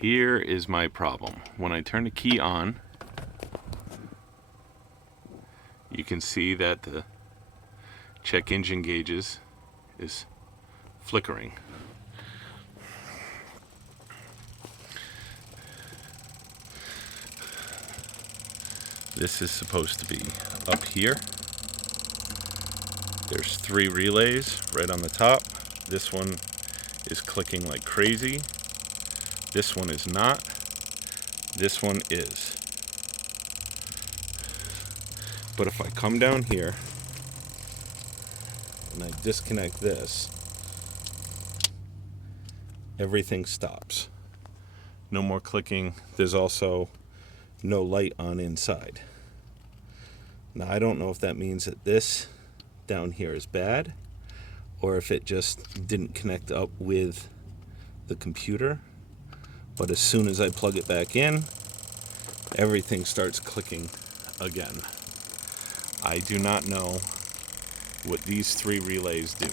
Here is my problem. When I turn the key on, you can see that the check engine gauges is flickering. This is supposed to be up here. There's 3 relays right on the top. This one is clicking like crazy. This one is not. This one is. But if I come down here and I disconnect this, everything stops. No more clicking. There's also no light on inside. Now I don't know if that means that this down here is bad or if it just didn't connect up with the computer. But as soon as I plug it back in, everything starts clicking again. I do not know what these 3 relays do.